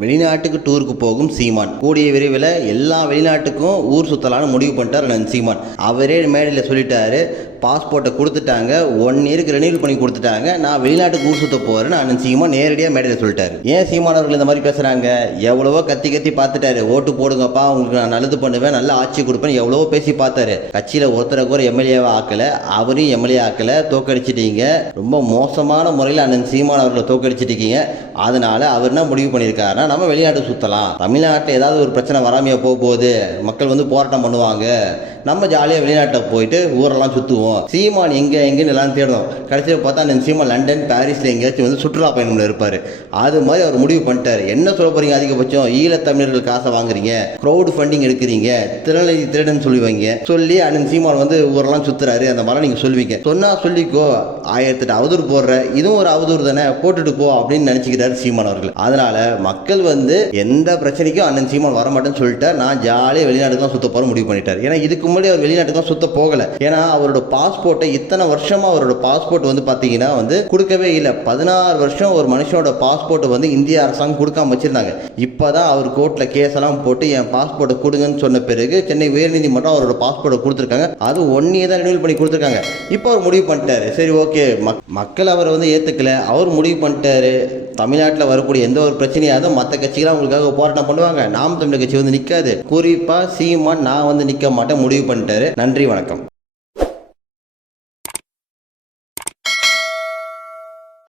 வெளிநாட்டுக்கு டூருக்கு போகும் சீமான் கூடிய விரைவில் எல்லா வெளிநாட்டுக்கும் ஊர் சுற்றலான்னு முடிவு பண்ணிட்டார் அண்ணன் சீமான். அவரே மேடையில் சொல்லிட்டாரு, பாஸ்போர்ட்டை கொடுத்துட்டாங்க, 1 இயருக்கு ரெனியூல் பண்ணி கொடுத்துட்டாங்க, நான் வெளிநாட்டுக்கு ஊர் சுற்ற போகிறேன்னு அண்ணன் சீமான் நேரடியாக மேடையில் சொல்லிட்டாரு. ஏன் சீமான் அவர்கள் இந்த மாதிரி பேசுகிறாங்க? எவ்வளவோ கத்தி கத்தி பார்த்துட்டாரு. ஓட்டு போடுங்கப்பா, உங்களுக்கு நான் நல்லது பண்ணுவேன், நல்ல ஆட்சி கொடுப்பேன், எவ்வளவோ பேசி பார்த்தாரு. கட்சியில் ஒருத்தரை கூட எம்எல்ஏவை ஆக்கலை, அவரையும் எம்எல்ஏ ஆக்கலை, தோக்கடிச்சிட்டீங்க. ரொம்ப மோசமான முறையில் அண்ணன் சீமான் அவர்களை தோக்கடிச்சிட்டீங்க. அதனால அவர் என்ன முடிவு பண்ணியிருக்காருன்னா, நம்ம வெளிநாட்டு சுற்றலாம், தமிழ்நாட்டில் ஏதாவது ஒரு பிரச்சனை வராமையா போகும்போது மக்கள் வந்து போராட்டம் பண்ணுவாங்க, நம்ம ஜாலியாக வெளிநாட்டில் போயிட்டு ஊரெல்லாம் சுற்றுவோம். சீமான் எங்கேன்னு எல்லாம் தேடணும். கடைசியில் பார்த்தா அந்த சீமான் லண்டன், பாரிஸில் எங்கேயாச்சும் வந்து சுற்றுலா பயணம்ல இருப்பார். அது மாதிரி அவர் முடிவு பண்ணிட்டார். என்ன சொல்ல போறீங்க? அதிகபட்சம் ஈழத்தமிழர்கள் காசை வாங்குறீங்க, க்ரௌட் ஃபண்டிங் எடுக்கிறீங்க, திருநெல்வேலி திருடன் சொல்லுவீங்க, சொல்லி அண்ணன் சீமான் வந்து ஊரெல்லாம் சுற்றுறாரு. அந்த மாதிரி நீங்கள் சொல்லுவீங்க. சொன்னால் சொல்லிக்கோ, 1008 அவதூறு போடுற, இதுவும் ஒரு அவதூறு தானே, போட்டுட்டு போ அப்படின்னு நினச்சிக்கிறார் சீமான் அவர்கள். அதனால மக்கள் வந்து எந்த பிரச்சனைக்கும் அண்ணன் சீமான் வரமாட்டேன்னு சொல்லிட்டார். நான் ஜாலியாக வெளிநாட்டுக்கு தான் சுத்த போகிற முடிவு பண்ணிட்டார். ஏன்னா இதுக்கு முன்னாடி அவர் வெளிநாட்டுக்கு தான் சுத்த போகலை. ஏன்னா அவரோட பாஸ்போர்ட்டை இத்தனை வருஷமா அவரோட பாஸ்போர்ட் வந்து பார்த்தீங்கன்னா வந்து கொடுக்கவே இல்லை. 16 வருஷம் ஒரு மனுஷனோட பாஸ்போர்ட்டை வந்து இந்திய அரசாங்கம் கொடுக்காம வச்சிருந்தாங்க. இப்போதான் அவர் கோர்ட்டில் கேஸ் எல்லாம் போட்டு என் பாஸ்போர்ட்டை கொடுங்கன்னு சொன்ன பிறகு சென்னை உயர்நீதிமன்றம் அவரோட பாஸ்போர்ட்டை கொடுத்துருக்காங்க. அது 1 இயர் தான் ரினியூல் பண்ணி கொடுத்துருக்காங்க. இப்போ அவர் முடிவு பண்ணிட்டாரு, சரி ஓகே, மக்கள் அவரை வந்து ஏற்றுக்கல, அவர் முடிவு பண்ணிட்டாரு, தமிழ்நாட்டில் வரக்கூடிய எந்த ஒரு பிரச்சனையாவது மற்ற கட்சிகளாக அவங்களுக்காக போராட்டம் பண்ணுவாங்க, நாம் தமிழர் கட்சி வந்து நிற்காது, குறிப்பாக சீமான் நான் வந்து நிற்க மாட்டேன் முடிவு பண்ணிட்டாரு. நன்றி, வணக்கம்.